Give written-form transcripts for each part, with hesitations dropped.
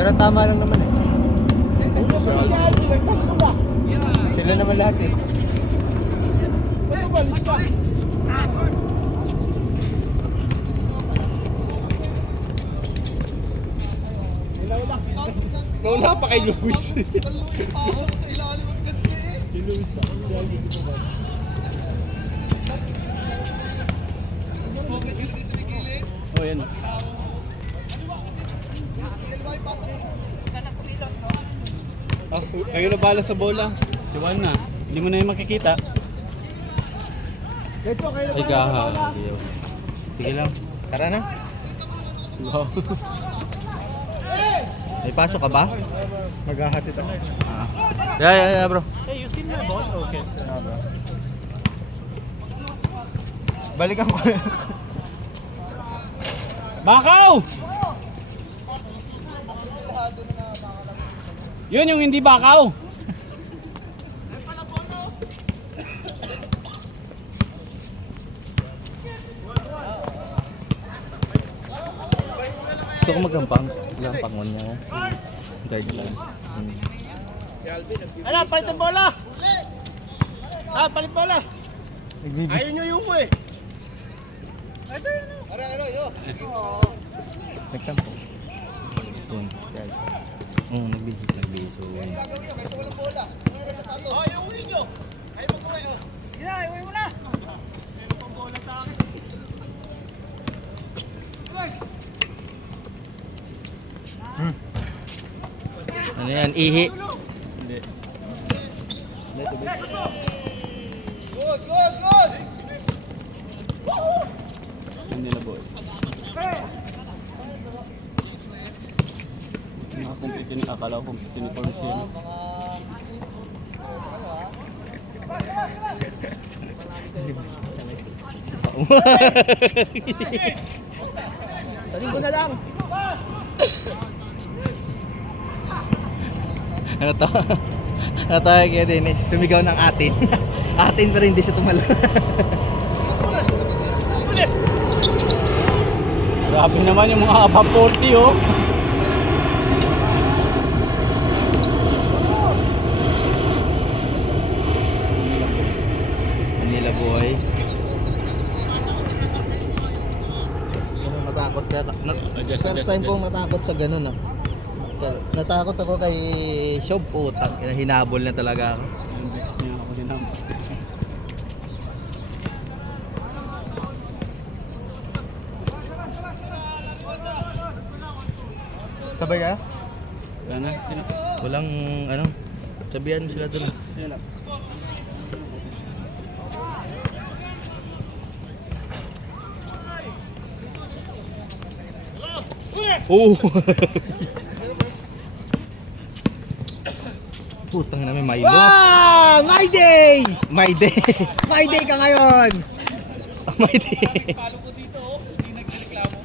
Pero tama lang naman eh. Sila naman lahat eh. Wala pa kay Luis. Oh, yan. Kayo na bala sa bola. Si Juan na. Hindi mo na yung makikita. Ay gaha. Sige lang. Tara na. Wow. May pasok ka ba? Maghahatid ako. Yeah, bro. Hey, you seen my ball? Okay. Balikan ko. Bakaw! Yun yung hindi bakaw. Gusto ko magampang. Lampangon niya ako. Guide lang. Ala, palit ang bola! Palit bola! Ayaw nyo yung eh! Ito yun o! Nagtampo. Yun, guide. Nagbihis. So, Gagawin nyo kasi walang bola. Oh, iuwi nyo! Ayaw mag-uwi o! Sige na, iuwi mo na! Meron pang bola sa akin. ano yan? Ihi. Hindi. Good! Hindi nila boy. Nakakumpleto ni akala ko kumpleto ni Corsier. Tarin ko na lang! Ano to? Ano to kaya Dennis? Sumigaw ng atin. Atin pero hindi siya tumalo. Grabe naman yung mga above 40 oh. Manila boy. Natakot ka. First time kong natakot sa ganun ah. Natakot ako kay Shob, putang. Hinabol na talaga ako. Ang beses niya ako sinama. Sabay ka? Wala na. Sino? Walang ano. Sabihan mo sila dun. Sino lang? Oh! Putang na may Milo. Ah! My day! My day. My day ka ngayon! My day. Palo ko dito oh. Hindi nagreklamo.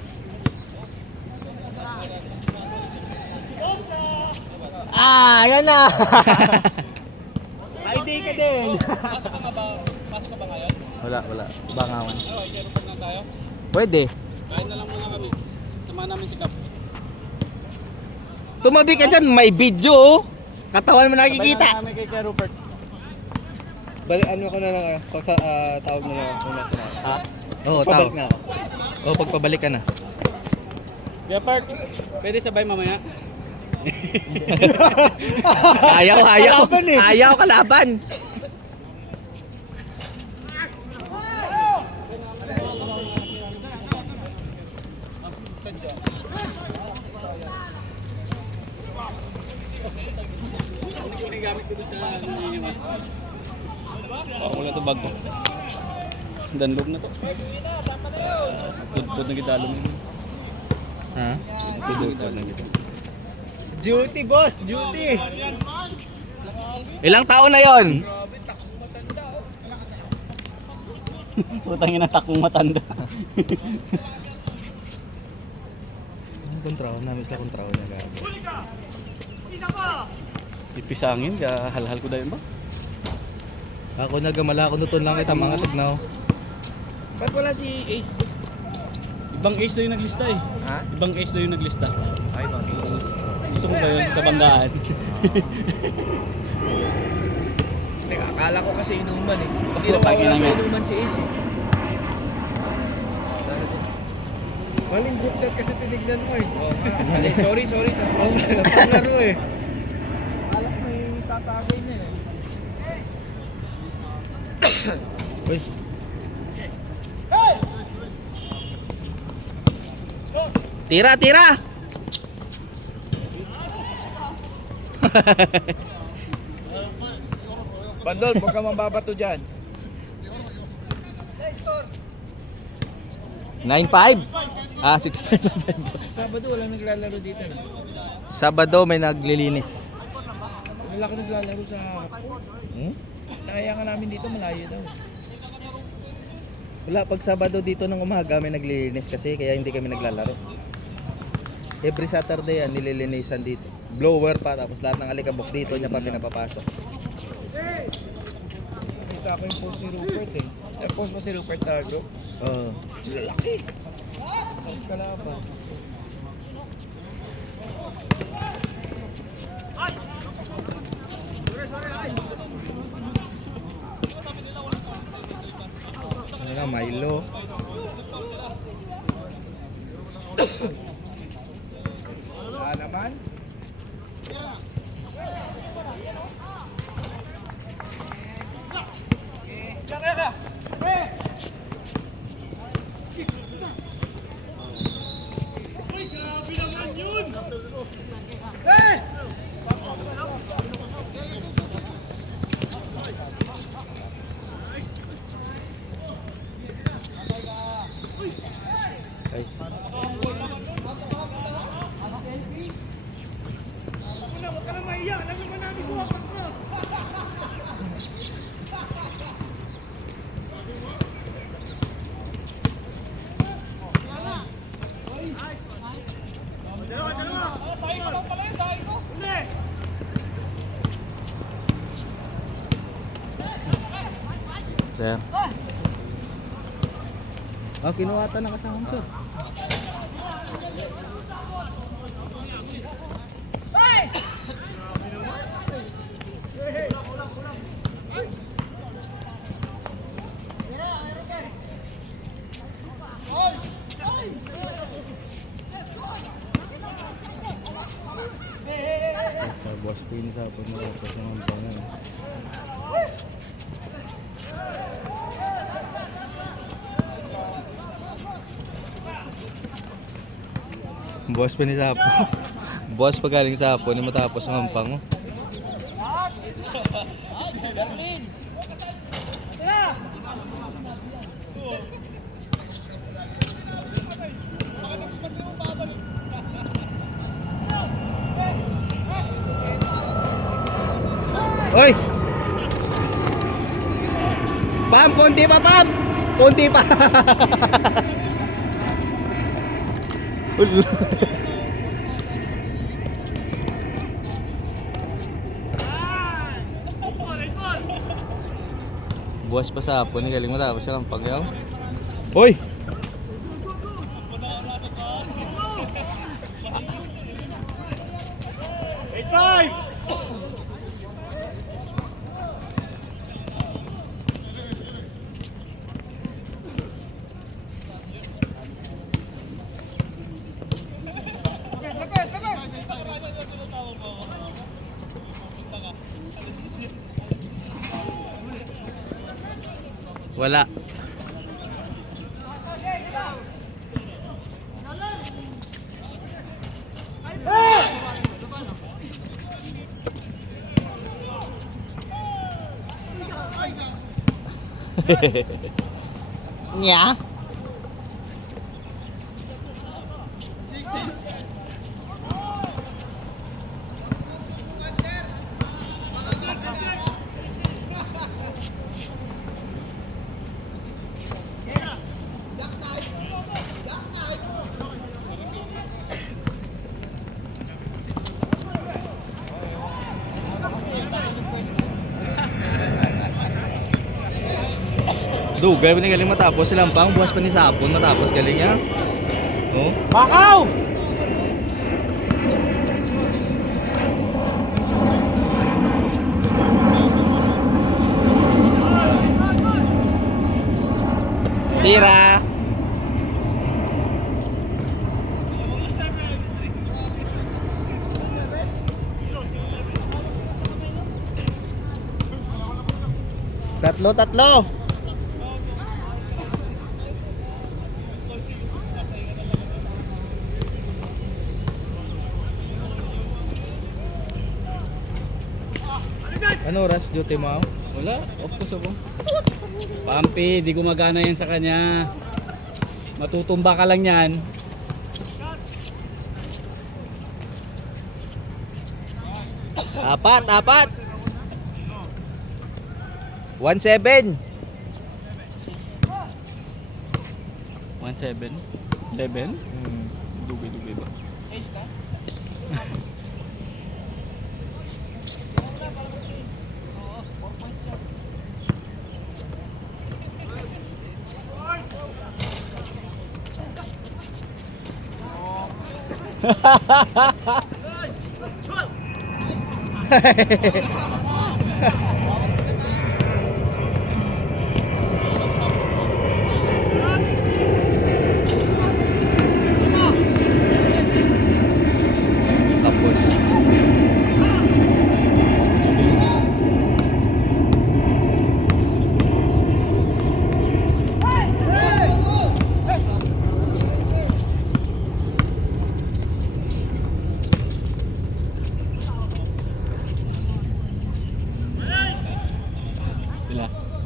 Yan na! My day ka din! Pasok ka ba? Pasok ka ba ngayon? Wala. Bangawan. Okay, pero na tayo. Pwede. Kain na lang muna kami. Samahan namin si Kap. Tumabi ka dyan, may video oh. Katawan mo nakikita. Sabay na namin kay Rupert. Bali, ano ko na lang kung sa tawag mo na kung nasa na. Ha? Oo, tawag. Pabalik na ako. Oo, pagpabalik ka na. Kaya Part, pwede sabay mamaya. Ayaw. Kalaban eh. Ayaw kalaban. Hindi ko gamit ko doon sa nangyayama. Wala ito bag ko. Danlog na to. Pud na gidalo mo. Ha? Pud na kita. Duty boss! Duty! Ilang taon na yon? Putang ina takong matanda. Ang kontraw na, misla kontraw na gabi. Ipisangin ka, halhal ko dayon ba? Ako nagamala ako nuton lang kita mga tignaw. Ba't wala si Ace? Ibang Ace na yung naglista eh. Ha? Ibang Ace na yung naglista. Ay, bakit? Gusto mo ba yun sa banggaan? Akala ko kasi inuman eh. Hindi Ako, pag nawawala sa inangat. inuman si Ace eh. Maling group chat kasi tinignan mo eh. Oo nga. Mali. Sorry. Panglaro eh. Akala ko may tatagay na eh. Uy. Tira! Bandol, huwag ka mababato dyan. 9-5. 6-5. Sabado walang naglalaro dito na. Sabado may naglilinis. Wala ka naglalaro sa hapon. Nakaya nga namin dito, malayo daw. Wala, pag Sabado dito ng umaga may naglilinis kasi kaya hindi kami naglalaro. Every Saturday yan, nililinisan dito. Blower pa, tapos lahat ng alikabok dito niya pa pinapapasok. Nakita ko yung post ni Rupert eh. Nag-post mo si Rupert sa group? Oo. Lalaki! Saan ka lang ba? Ano na, Milo. Wala naman. Ay. Sir. Oh, kinuha ata na kasama mo, sir. Sa boss pin sa pagmamahal sa mga bangan. Boss pa ni Sapo. Boss pa galing Sapo, ni matapos ang ampang mo. Oy! Pam, konti pa, Pam! Konti pa! Buwas pa sa hapon, galing mo tapos siya ang pagyaw. Hoy! Wala. Nya. Dugay pa ni galing matapos silang pang buwas pa ni Sapon matapos galing niya. Oh. Bakaw! Tira. Tatlo. Ano oras duty mo? Wala, off ko sa ko. Pampi, di gumagana yan sa kanya. Matutumba ka lang yan. Apat. 1-7. 1-7. 11. Dugi ba? Tapos.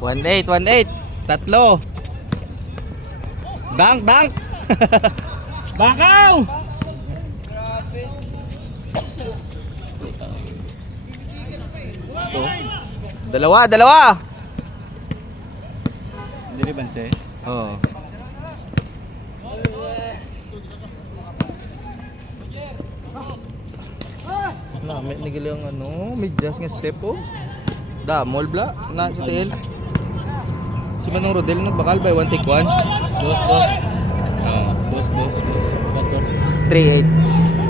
Wala. 1-8. Tatlo. Dunk. Bakaw! Dalawa. Hindi rin banse. Oo. May nigil yung medyas nga step po. Mall bla na sa tail. Si Manong Rodel nagbakal by 1 take 1. Dos. Oo. Dos. Pastor. 3-8.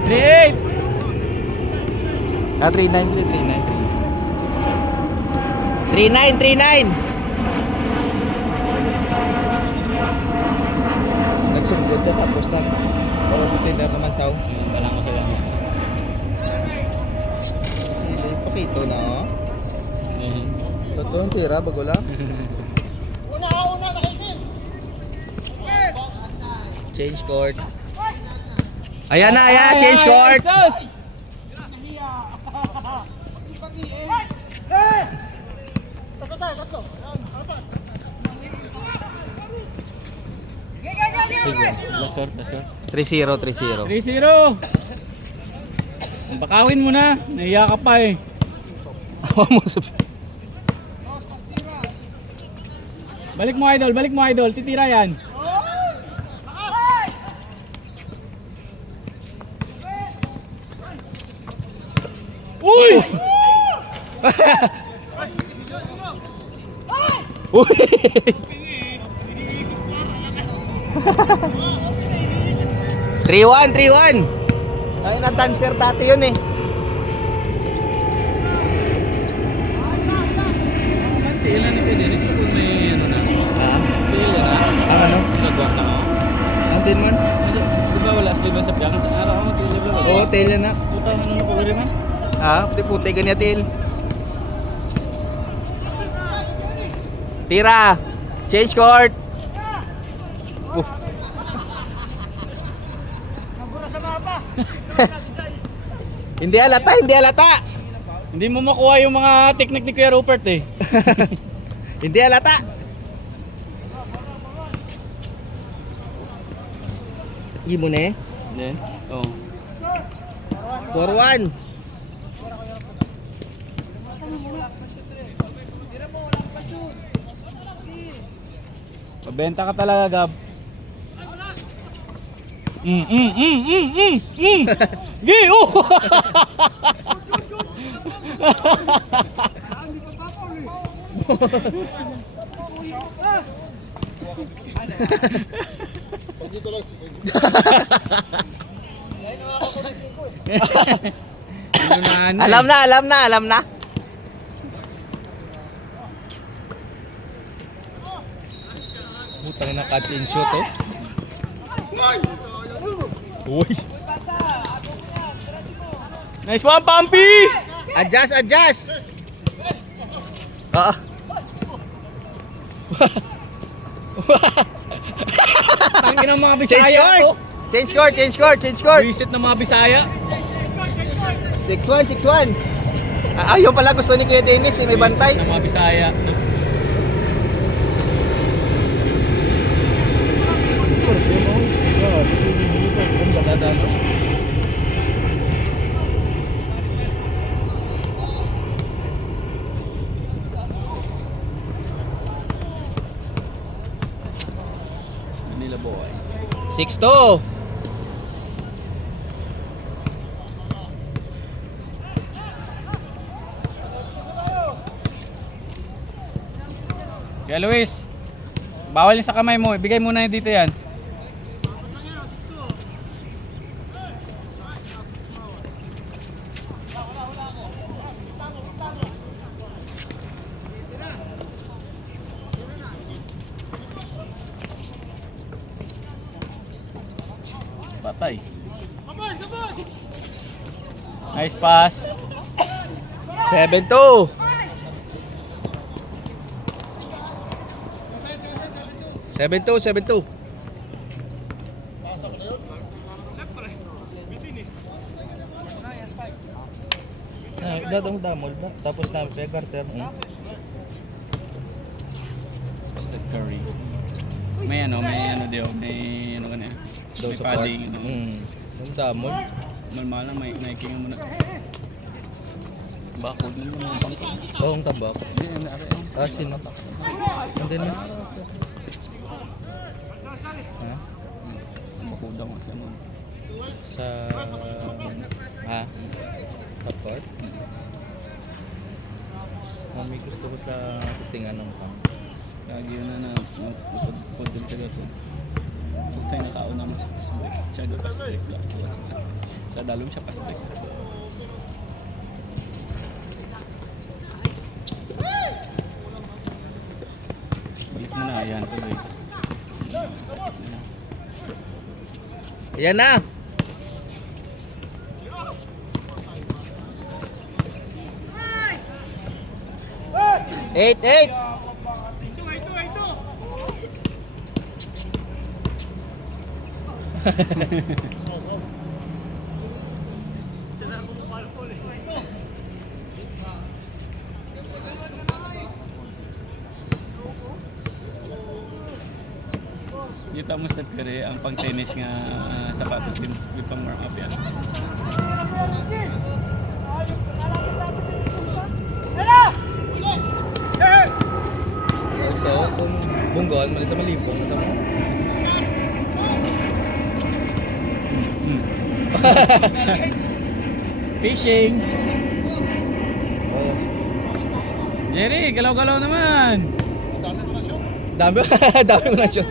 3-8! 3-9. Nagsugod siya tapos tender naman siya. Walang ko sila. Pakito na Totoo yung tira, bago lang. Change court. Ayan na, change court. Last score. 3-0. 3-0. Bakawin mo na. Nahiya ka pa eh. Balik mo idol. Titira yan. Uy! Uy! 3-1. Ay na dancer dati yun eh. Tiilan ni Dennis kung may ano na. Ha? Tiilan na. Ang ano? Nagwak na ako. Andin man? Di ba wala sleeve sa jacket sa araw ako tiilan lang. Oo, tail na. Puta na ano ko rin man. Ha? Puti ganyan tail. Tira! Change court! Hindi halata! Hindi mo makuha yung mga technique ni Kuya Rupert eh. Hindi halata! Hindi mo na eh. Then, oh. 4-1. Pabenta ka talaga, Gab. Gi! Oh! Alam na. Putang na catch and shoot oh. Uy. Nice one, Pampi! Adjust. Ah. Tangin ng mga Change Bisaya court. to. Change court. Visit ng mga Bisaya. 6-1. Ayun pala gusto ni Kuya Dennis, may bantay. Visit ng mga Bisaya. Manila boy. 6-2. Kaya Luis, bawal yung sa kamay mo. Ibigay muna yung dito yan. Patay. Nice pass. 7-2. 7-2. Dadong damol ba? Tapos na kay Carter. Steph Curry. May ano dio, may ano kanina. May padding, ano. Yung damol. Malmal lang, may naikingan mo na. Bakod na naman ang bangko. Oo, ang tabak. Hindi, ano, Sino? Hindi na. Ha? bakod daw sa ano. Sa... Top court? May gusto ko sa testingan ng pang. Kagi yun na pagpod din tayo ito. Huwag tayo nakaon naman sa pass break. Siya ga pass break lang. Sa dalom siya pass break. Balik mo na, yan tuloy. Yan na! Eight. Kita mo Steph Curry, ang pang tennis nga sapatos din with pang warm up yan. So, kung bunggon, mali sa malipong na sa mo. Fishing! Oh. Jerry, galaw-galaw naman! Dami mo na siya.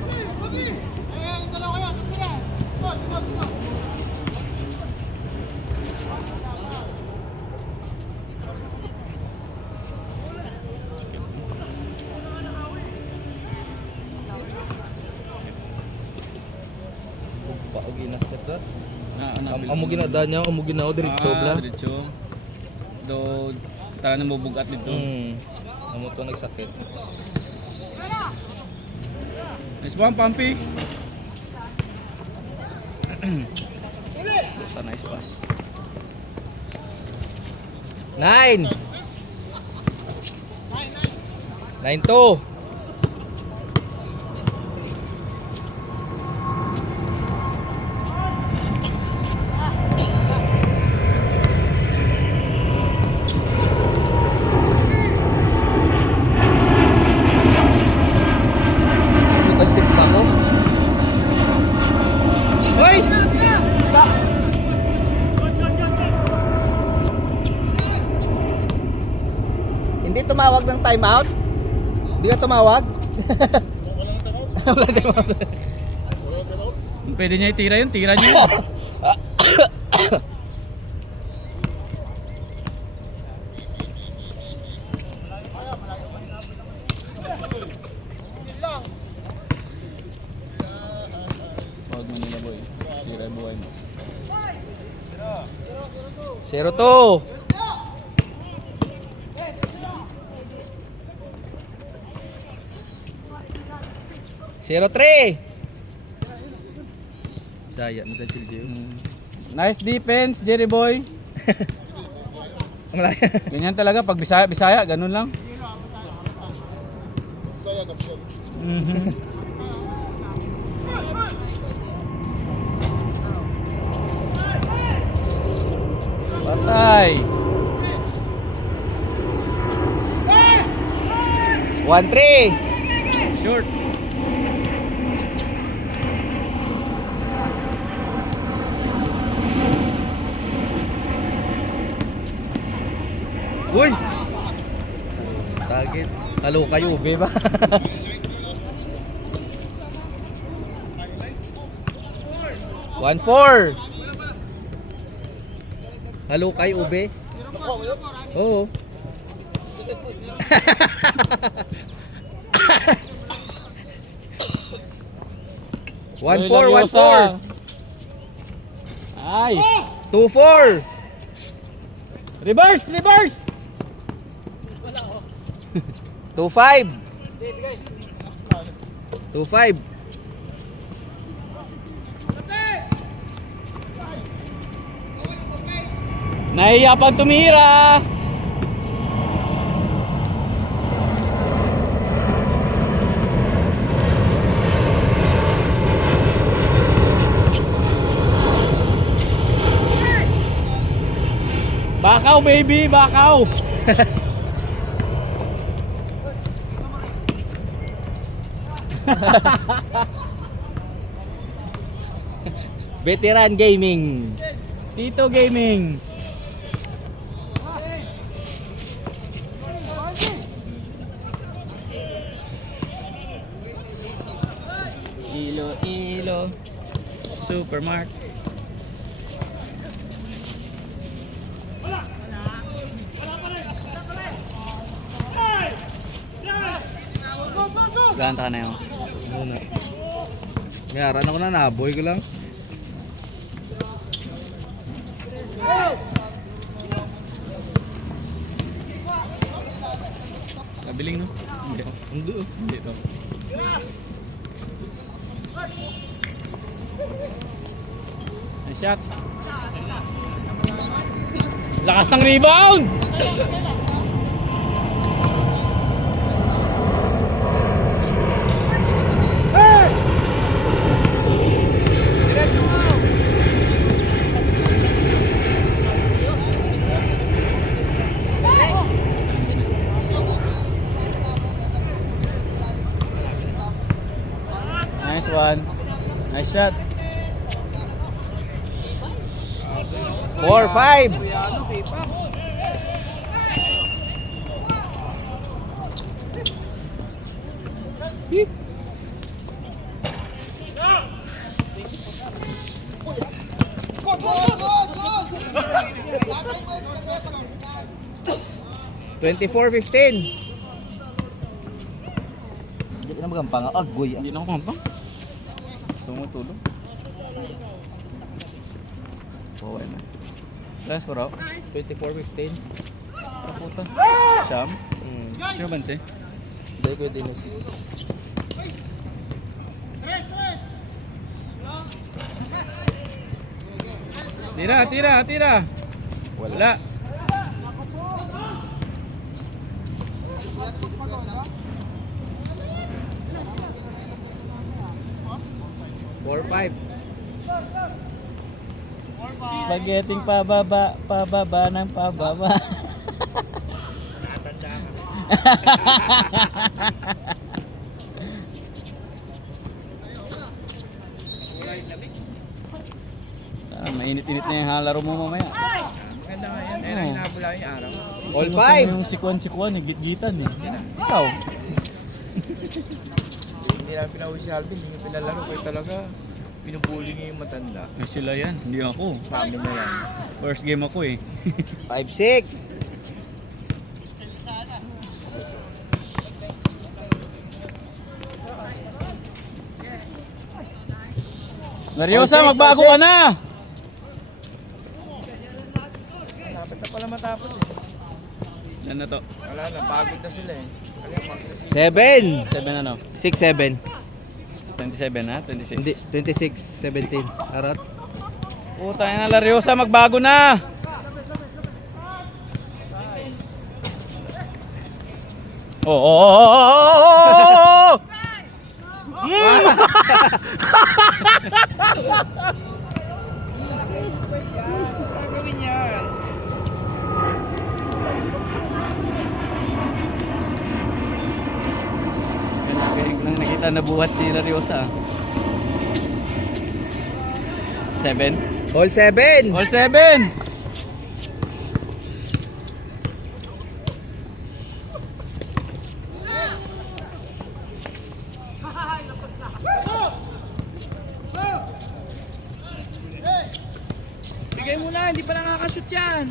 Paugin na kita. Amo ginada niya, amo ginaw diretso bla. Diretso. Do tara na mo bugat dito. Amo to nagsakit. Nice one, Pampi. Sa nice pass. 9. 9-2. Step pa ko. Hoy! Hindi tumawag ng timeout? Hindi ka tumawag? Wala nang timeout. Pwede niya itira yun, tira niya yun. sa buhay mo. 0-2. 0-3. Saya na chill Gio. Nice defense, Jerry Boy. Ang laki. Ganyan talaga pag Bisaya, ganun lang. Mhm. Patay. 1-3. Short. Uy! Target. Halo kayo, ube ba? One four. Halo kayo, ube. Oo. One four, 1-4. Nice. 2-4. Reverse, reverse. 2-5. 2-5. Nahiya pag tumira. Bakaw baby, bakaw. Veteran Gaming. Tito Gaming. Ilo Supermarket. Ganta ka na yun. Muna. Meron ako na naboy ko lang. Kabiling no? Hindi. Hindi. Hindi to. Nice shot. Lakas ng rebound! Nice one. Nice shot. 4-5. Twenty-four 15. Hindi ka na magampang. Agoy. Hindi na ako kumampang. Gusto mo tulong? Okay na. Last ko raw. 24-15. Kaputa. Siyam. Sure ba siya? Hindi ko din. Tira. Wala. Four, 5. Spaghetti pababa ng pababa. Mainit-init na yung laro mo mamaya. Maganda nga yan. Ayun ang hinabula yung araw. All Gusto mo 5. yung sikwan-sikwan, git-gitan eh. Ikaw. Hindi namin pinauwi si Alvin, hindi niya pinalaro. Kaya talaga, pinupuli niya yung matanda. Ay, sila yan, hindi ako. Sa amin na yan. First game ako eh. 5-6. Lariosa, All magbago six. ka na! Lapit na pala matapos eh. Yan na to. Wala na, pagod na sila eh. 7. 7 ano? 6-7. 27 ha? 26. Hindi, 26-17. Arat. Puta na, Lariosa, magbago na! Oh! Gagawin yan. Ngayon ko lang nakita na buhat si Lariosa. 7. All 7. All 7! Bigay mo na, hindi pa nakakashoot yan.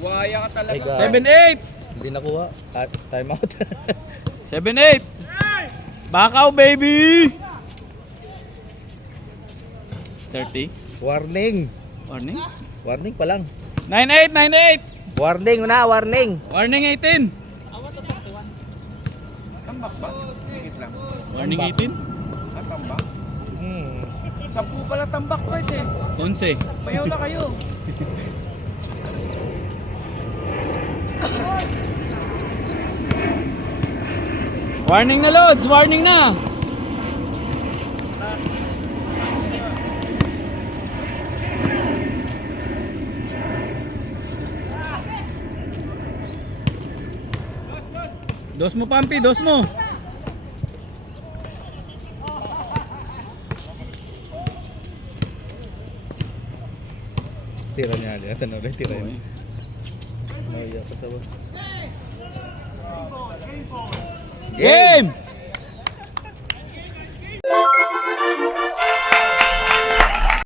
Buhaya ka talaga. Ay, God. 7-8! Hindi nakuha. Time out. 7-8! Bakaw, baby! 30. Warning. Warning? Warning pa lang. 9-8! 9-8! Warning na, warning. Warning 18! Tambak ba? Higit lang. Warning 18? Ah, tambak? 10 pala tambak ko eh. 11. Payaw na kayo. Warning na, Lods! Warning na! Dos mo, Pampi! Dos mo! Tira niya. Tanong ulit, tira niya. Naiyak ka sa ba? Game!